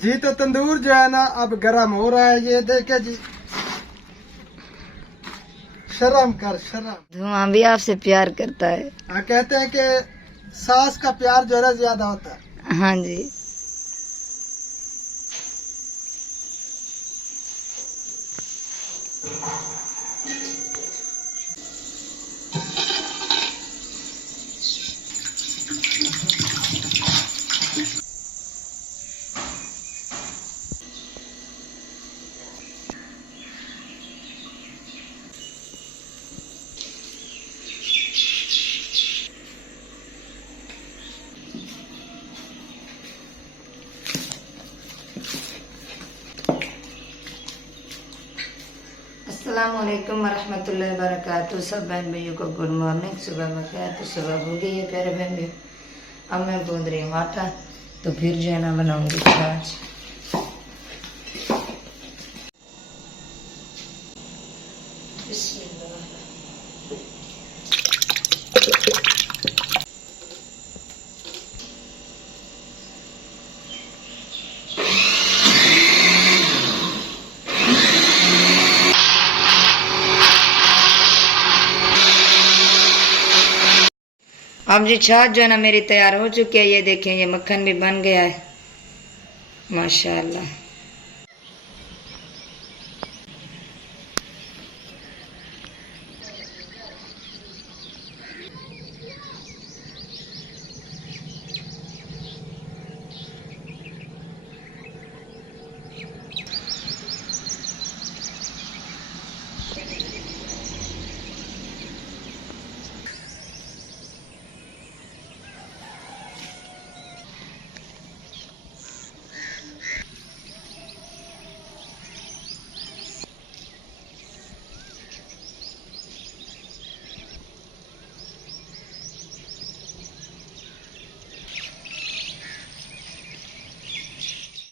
जी तो तंदूर जो है ना अब गर्म हो रहा है, ये देखे जी। शर्म कर शर्म। धुआं भी आपसे प्यार करता है। हाँ, कहते हैं कि सास का प्यार जो है ना ज्यादा होता है। हाँ जी। अस्सलामुअलैकुम वरहमतुल्लाहि वबरकातुहू। सब बहन भाइयों को गुड मॉर्निंग। सुबह में क्या तो सुबह हो गई है प्यारे बहन भाइयों। अब मैं गूंद रही हूँ आटा, तो फिर जो है ना बनाऊंगी छाछ। अब जी छाछ जो है ना मेरी तैयार हो चुकी है। ये देखें, ये मक्खन भी बन गया है माशाल्लाह।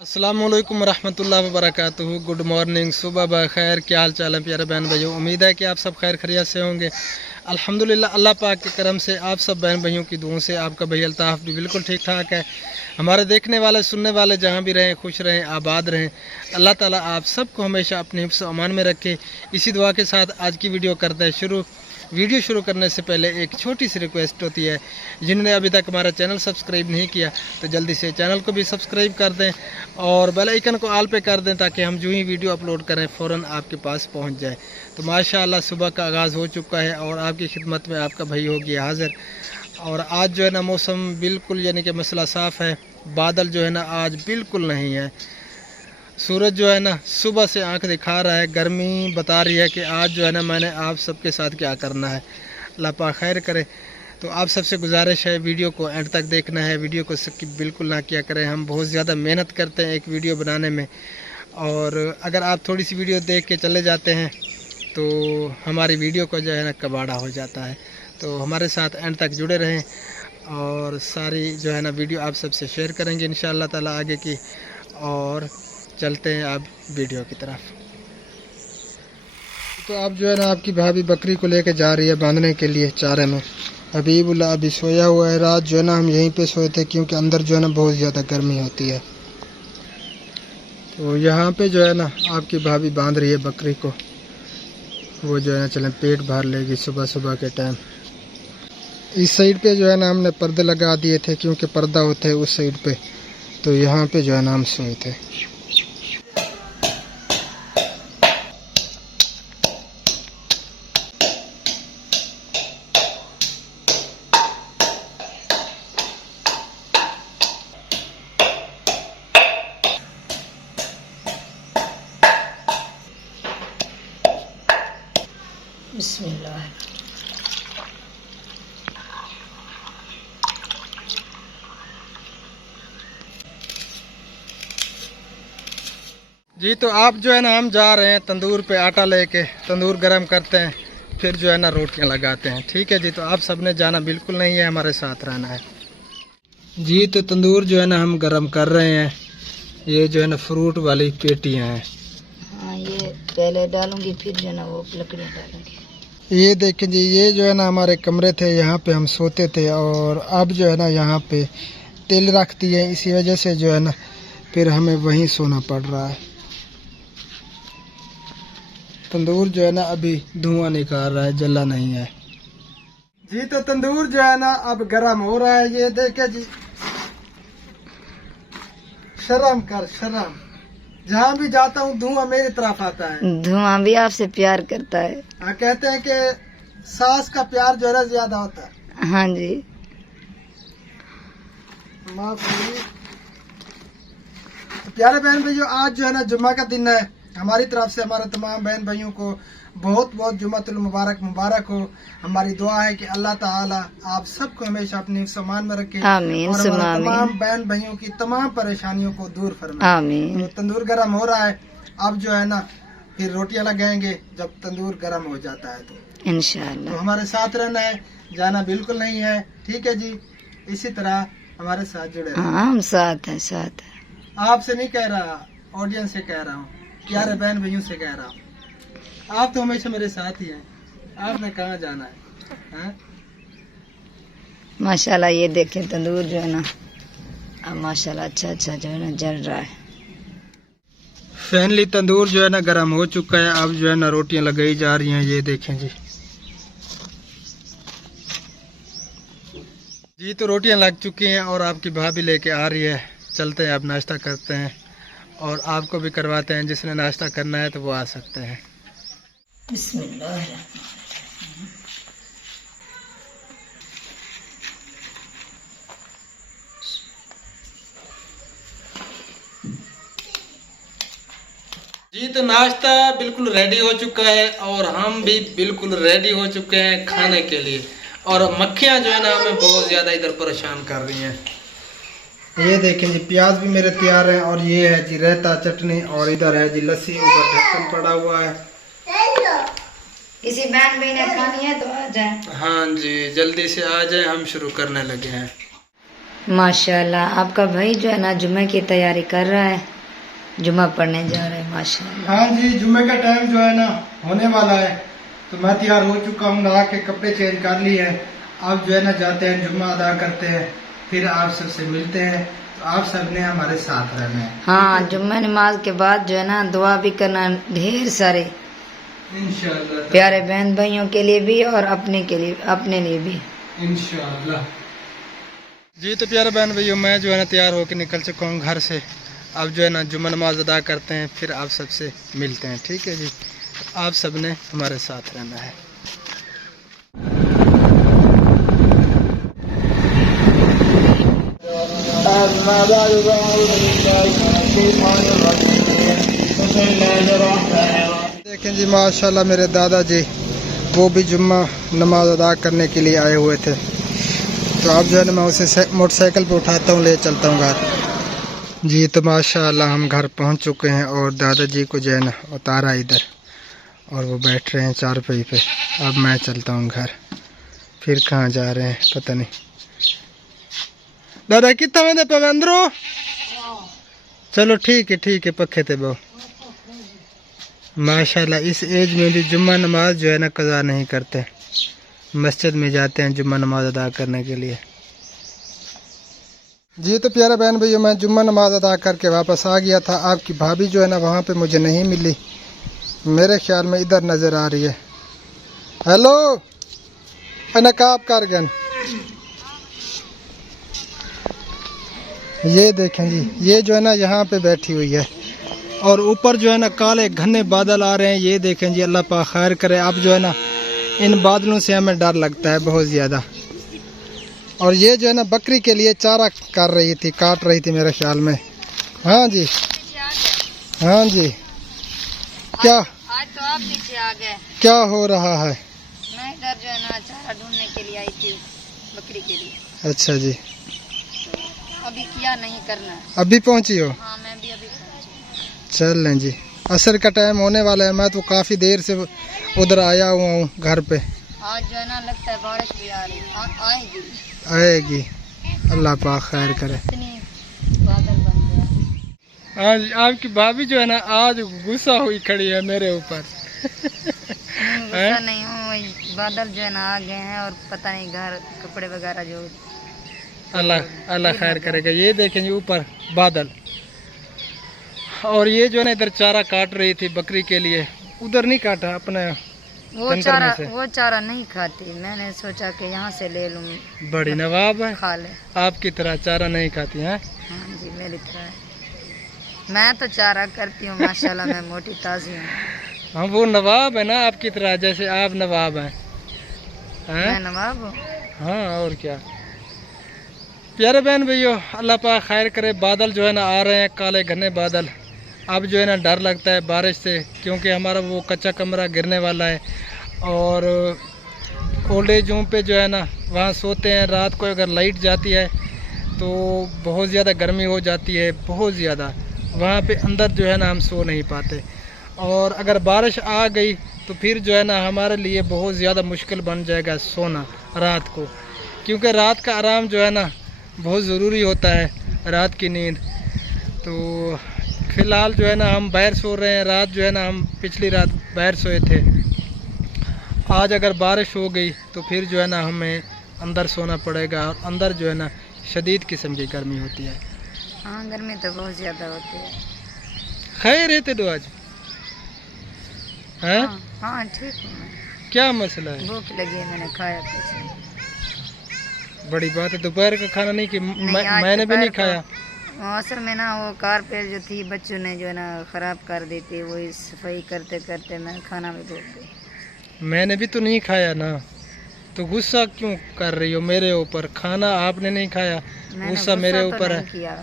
अस्सलामुअलैकुम रहमतुल्लाहि वबरकातुहू। गुड मॉर्निंग, सुबह बखैर। क्या हाल चाल है प्यारे बहन भाइयों? उम्मीद है कि आप सब खैर खैरियत से होंगे। अल्हम्दुलिल्लाह, अल्लाह पाक के करम से आप सब बहन भाइयों की दुआओं से आपका भाई अल्ताफ़ भी बिल्कुल ठीक ठाक है। हमारे देखने वाले सुनने वाले जहाँ भी रहें, खुश रहें, आबाद रहें। अल्लाह ताला आप सबको हमेशा अपने हिफ्ज़ व अमान में रखे। इसी दुआ के साथ आज की वीडियो करते हैं शुरू। वीडियो शुरू करने से पहले एक छोटी सी रिक्वेस्ट होती है, जिन्होंने अभी तक हमारा चैनल सब्सक्राइब नहीं किया तो जल्दी से चैनल को भी सब्सक्राइब कर दें और बेल आइकन को ऑल पे कर दें, ताकि हम जो ही वीडियो अपलोड करें फ़ौरन आपके पास पहुंच जाए। तो माशाअल्लाह सुबह का आगाज़ हो चुका है और आपकी खिदमत में आपका भाई हो गया हाज़िर। और आज जो है ना मौसम बिल्कुल यानी कि मसला साफ़ है। बादल जो है ना आज बिल्कुल नहीं है। सूरज जो है ना सुबह से आंख दिखा रहा है, गर्मी बता रही है कि आज जो है ना मैंने आप सबके साथ क्या करना है। अल्लाह पाक खैर करे। तो आप सबसे गुजारिश है, वीडियो को एंड तक देखना है, वीडियो को स्किप बिल्कुल ना किया करें। हम बहुत ज़्यादा मेहनत करते हैं एक वीडियो बनाने में, और अगर आप थोड़ी सी वीडियो देख के चले जाते हैं तो हमारी वीडियो को जो है ना कबाड़ा हो जाता है। तो हमारे साथ एंड तक जुड़े रहें और सारी जो है ना वीडियो आप सबसे शेयर करेंगे इंशाअल्लाह ताला आगे की। और चलते हैं आप वीडियो की तरफ। तो आप जो है ना आपकी भाभी बकरी को लेके जा रही है बांधने के लिए चारे में। हबीबुल्लाह अभी सोया हुआ है। रात जो है ना हम यहीं पे सोए थे, क्योंकि अंदर जो है ना बहुत ज़्यादा गर्मी होती है। तो यहाँ पे जो है ना आपकी भाभी बांध रही है बकरी को। वो जो है ना चलें पेट भर लेगी सुबह सुबह के टाइम। इस साइड पे जो है ना हमने पर्दे लगा दिए थे, क्योंकि पर्दा होता है उस साइड पे। तो यहाँ पे जो है ना हम सोए थे। बिस्मिल्लाह। जी तो आप जो है ना हम जा रहे हैं तंदूर पे आटा लेके, तंदूर गरम करते हैं, फिर जो है ना रोटियां लगाते हैं। ठीक है जी, तो आप सब ने जाना बिल्कुल नहीं है, हमारे साथ रहना है जी। तो तंदूर जो है ना हम गरम कर रहे हैं। ये जो है ना फ्रूट वाली पेटियां हैं। हाँ, ये पहले डालूंगी, फिर जो है ना वो लकड़ियाँ डालूंगी। ये देखें जी, ये जो है ना हमारे कमरे थे, यहाँ पे हम सोते थे। और अब जो है ना यहाँ पे तेल रख दिए, इसी वजह से जो है ना फिर हमें वहीं सोना पड़ रहा है। तंदूर जो है ना अभी धुआं निकाल रहा है, जला नहीं है जी। तो तंदूर जो है ना अब गर्म हो रहा है, ये देखे जी। शर्म कर शर्म, जहाँ भी जाता हूँ धुआं मेरी तरफ आता है। धुआं भी आपसे प्यार करता है। हाँ, कहते हैं कि सास का प्यार जो है ना ज्यादा होता है। हाँ जी। माफ कीजिए। तो प्यारे बहन भाइयों, आज जो है ना जुम्मा का दिन है। हमारी तरफ से हमारे तमाम बहन भाइयों को बहुत बहुत जुम्मतुल मुबारक हो। हमारी दुआ है कि अल्लाह ताला आप सबको हमेशा अपने सम्मान में रखे आमीन और हमारे आमीन। तमाम बहन भाइयों की तमाम परेशानियों को दूर फरमाए। आमीन। तो तंदूर गर्म हो रहा है, अब जो है ना फिर रोटियां लगाएंगे जब तंदूर गर्म हो जाता है। तो इंशाअल्लाह हमारे साथ रहना है, जाना बिल्कुल नहीं है, ठीक है जी। इसी तरह हमारे साथ जुड़े रहें। हाँ, हम साथ हैं, साथ हैं। आपसे नहीं कह रहा, ऑडियंस से कह रहा हूँ, प्यारे बहन भाइयों से कह रहा हूँ। आप तो हमेशा मेरे साथ ही हैं, आपने कहाँ जाना है, हैं? माशाल्लाह ये देखें तंदूर जो है ना अब माशाल्लाह अच्छा अच्छा जो है ना जल रहा है। फाइनली तंदूर जो है ना गर्म हो चुका है। अब जो है ना रोटियां लगाई जा रही हैं, ये देखें जी। जी तो रोटियां लग चुकी हैं और आपकी भाभी लेके आ रही है। चलते हैं, अब नाश्ता करते हैं और आपको भी करवाते हैं। जिसने नाश्ता करना है तो वो आ सकते हैं। बिस्मिल्लाह। जी तो नाश्ता बिल्कुल रेडी हो चुका है और हम भी बिल्कुल रेडी हो चुके हैं खाने के लिए। और मक्खियाँ जो है ना हमें बहुत ज़्यादा इधर परेशान कर रही हैं। ये देखें जी, प्याज भी मेरे तैयार है और ये है जी रायता चटनी और इधर है जी लस्सी, ऊपर ढक्कन पड़ा हुआ है। किसी बहन भाई ने खानी है तो आ जाए। हाँ जी, जल्दी से आ जाए, हम शुरू करने लगे हैं। माशाल्लाह आपका भाई जो है ना जुम्मे की तैयारी कर रहा है, जुम्मा पढ़ने जा रहा है। माशाल्लाह। हाँ जी, जुम्मे का टाइम जो है ना होने वाला है, तो मैं तैयार हो चुका हूँ, नहा के कपड़े चेंज कर लिए हैं। अब जो है ना जाते हैं, जुम्मा अदा करते हैं, फिर आप सबसे मिलते हैं। तो आप सब ने हमारे साथ रहना है। हाँ, जुम्मा नमाज के बाद जो है ना दुआ भी करना ढेर सारे इंशाअल्लाह, प्यारे बहन भाइयों के लिए भी और अपने लिए भी इंशाअल्लाह। जी तो प्यारे बहन भैया, मैं जो है ना तैयार होकर निकल चुका हूँ घर से। अब जो है ना जुम्मा नमाज अदा करते हैं, फिर आप सबसे मिलते हैं, ठीक है जी। आप सब ने हमारे साथ रहना है। देखें जी, माशाल्लाह मेरे दादाजी वो भी जुम्मा नमाज अदा करने के लिए आए हुए थे। तो अब जो है ना मैं उसे मोटरसाइकिल पे उठाता हूँ, ले चलता हूँ घर। जी तो माशाल्लाह हम घर पहुँच चुके हैं और दादाजी को जो है ना उतारा इधर और वो बैठ रहे हैं चारपाई पे। अब मैं चलता हूँ घर। फिर कहाँ जा रहे हैं पता नहीं। दादा कितना में पे अंदरो? चलो ठीक है पक्के थे बहु। माशाल्लाह इस एज में भी जुम्मा नमाज जो है ना कज़ा नहीं करते, मस्जिद में जाते हैं जुम्मा नमाज अदा करने के लिए। जी तो प्यारे बहन भैया, मैं जुम्मा नमाज अदा करके वापस आ गया था। आपकी भाभी जो है ना वहाँ पे मुझे नहीं मिली, मेरे ख्याल में इधर नज़र आ रही है। हेलो नकाब कारगन, ये देखें जी, ये जो है ना यहाँ पे बैठी हुई है और ऊपर जो है ना काले घने बादल आ रहे हैं। ये देखें जी, अल्लाह पाक खैर करे। अब जो है ना इन बादलों से हमें डर लगता है बहुत ज़्यादा। और ये जो है ना बकरी के लिए चारा कर रही थी, काट रही थी मेरे ख्याल में। हाँ जी, हाँ जी। क्या आज तो आप पीछे आ गए। क्या हो रहा है? मैं इधर जो है ना चारा ढूंढने के लिए आई थी बकरी के लिए। अच्छा जी, अभी किया नहीं करना है। अभी पहुंची हो? हाँ, मैं भी अभी पहुंची। चल लें जी, असर का टाइम होने वाला है। मैं तो काफ़ी देर से उधर आया हुआ हूँ घर पे। आज जो है ना लगता है बारिश भी आ रही आएगी। आएगी, अल्लाह पाक खैर करे। इतनी बादल बन गया। आज आपकी भाभी जो है ना आज गुस्सा हुई खड़ी है मेरे ऊपर। गुस्सा नहीं हूँ, वही बादल जो है ना आ गए हैं और पता नहीं घर कपड़े वगैरह जो। अल्लाह खैर करेगा। ये देखें जी ऊपर बादल, और ये जो है ना इधर चारा काट रही थी बकरी के लिए, उधर नहीं काटा अपने तंत्र में से। वो चारा नहीं खाती, मैंने सोचा कि यहाँ से ले लूँ, बड़ी नवाब है, खा ले। आपकी तरह चारा नहीं खाती हैं? हाँ जी, मेरी तरह। मैं तो चारा करती हूँ माशाल्लाह, मैं मोटी ताज़ी हूँ। हाँ वो नवाब है ना आपकी तरह, जैसे आप नवाब हैं। मैं नवाब हूँ। हाँ और क्या। प्यारे बहन भैया, अल्लाह पाक खैर करे। बादल जो है ना आ रहे हैं, काले घने बादल। अब जो है ना डर लगता है बारिश से, क्योंकि हमारा वो कच्चा कमरा गिरने वाला है और ओल्ड एज होम पे जो है ना वहाँ सोते हैं। रात को अगर लाइट जाती है तो बहुत ज़्यादा गर्मी हो जाती है, बहुत ज़्यादा। वहाँ पे अंदर जो है ना हम सो नहीं पाते, और अगर बारिश आ गई तो फिर जो है ना हमारे लिए बहुत ज़्यादा मुश्किल बन जाएगा सोना रात को, क्योंकि रात का आराम जो है ना बहुत ज़रूरी होता है, रात की नींद। तो फ़िलहाल जो है ना हम बाहर सो रहे हैं। रात जो है ना हम पिछली रात बाहर सोए थे। आज अगर बारिश हो गई तो फिर जो है ना हमें अंदर सोना पड़ेगा, और अंदर जो है ना शदीद किस्म की गर्मी होती है। हाँ, गर्मी तो बहुत ज़्यादा होती है। खाए रहते दो आज हैं? हाँ, हाँ ठीक हूँ मैं। क्या मसला है? भूख लगी है, मैंने खाया कुछ नहीं। बड़ी बात है, दोपहर का खाना नहीं कि आज मैंने भी नहीं दोपहर खाया। को असल में ना वो कारपेट जो थी बच्चों ने जो है ना ख़राब कर दी थी, वही सफाई करते करते मैं खाना भी भूल गई। मैंने भी तो नहीं खाया ना, तो गुस्सा क्यों कर रही हो मेरे ऊपर? खाना आपने नहीं खाया, गुस्सा मेरे ऊपर है। किया।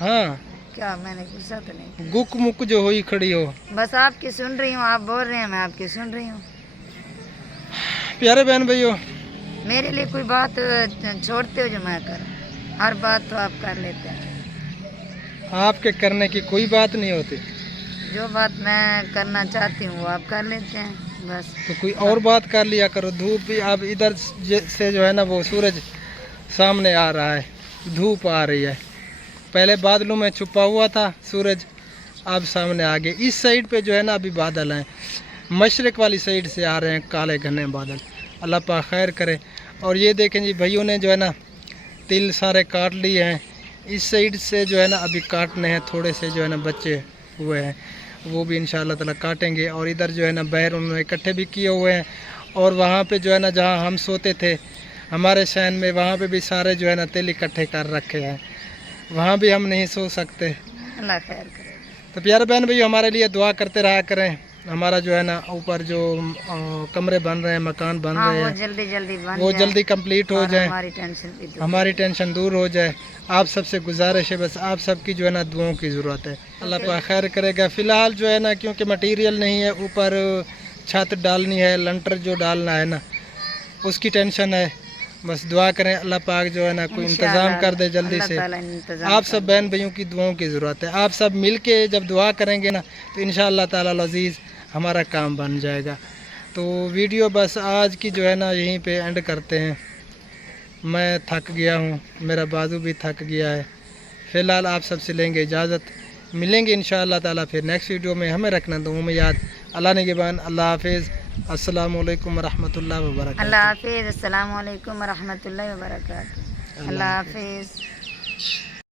हाँ, क्या मैंने गुस्सा तो नहीं किया। गुक मुक जो हुई खड़ी हो। बस आपकी सुन रही हूँ, आप बोल रहे हैं, मैं आपकी सुन रही हूँ। प्यारे बहन भाइयों, मेरे लिए कोई बात छोड़ते हो जो मैं करूँ? हर बात तो आप कर लेते हैं। आपके करने की कोई बात नहीं होती। जो बात मैं करना चाहती हूँ वो आप कर लेते हैं, बस। तो कोई और बात कर लिया करो। धूप भी अब इधर से जो है ना वो सूरज सामने आ रहा है, धूप आ रही है। पहले बादलों में छुपा हुआ था सूरज, अब सामने आ गए। इस साइड पे जो है ना अभी बादल हैं, मशरक़ वाली साइड से आ रहे हैं काले घने बादल। अल्लाह पाक खैर करे। और ये देखें जी, भाइयों ने जो है ना तिल सारे काट लिए हैं। इस साइड से जो है ना अभी काटने हैं, थोड़े से जो है ना बच्चे हुए हैं, वो भी इंशाअल्लाह ताला काटेंगे। और इधर जो है ना बैर उन्होंने इकट्ठे भी किए हुए हैं। और वहाँ पे जो है ना जहाँ हम सोते थे हमारे शहर में, वहाँ पे भी सारे जो है ना तिल इकट्ठे कर रखे हैं, वहाँ भी हम नहीं सो सकते। अल्लाह खैर करे। तो प्यारे बहन भैया, हमारे लिए दुआ करते रहा करें। हमारा जो है ना ऊपर जो कमरे बन रहे हैं, मकान बन रहे हैं, जल्दी जल्दी वो जल्दी कंप्लीट हो जाए, हमारी टेंशन दूर हो जाए। आप सबसे गुजारिश है, बस आप सबकी जो है ना दुआओं की ज़रूरत है। अल्लाह पाक खैर करेगा। फ़िलहाल जो है ना क्योंकि मटेरियल नहीं है, ऊपर छत डालनी है, लंटर जो डालना है ना उसकी टेंशन है। बस दुआ करें अल्लाह पाक जो है ना कोई इंतज़ाम कर दे जल्दी से। आप सब बहन भाइयों की दुआओं की ज़रूरत है। आप सब मिल के जब दुआ करेंगे ना तो इंशाअल्लाह ताला अज़ीज़ हमारा काम बन जाएगा। तो वीडियो बस आज की जो है ना यहीं पे एंड करते हैं। मैं थक गया हूँ, मेरा बाजू भी थक गया है। फ़िलहाल आप सबसे लेंगे इजाज़त, मिलेंगे इंशाअल्लाह ताला फिर नेक्स्ट वीडियो में। हमें रखना दुआओं में याद। अल्लाह निगहबान। अल्लाह हाफिज़। अस्सलामु अलैकुम वरहमतुल्लाहि वबरकातुहू। अल्लाह हाफिज़। अस्सलामु अलैकुम वरहमतुल्लाहि वबरकातुहू। अल्लाह हाफिज़।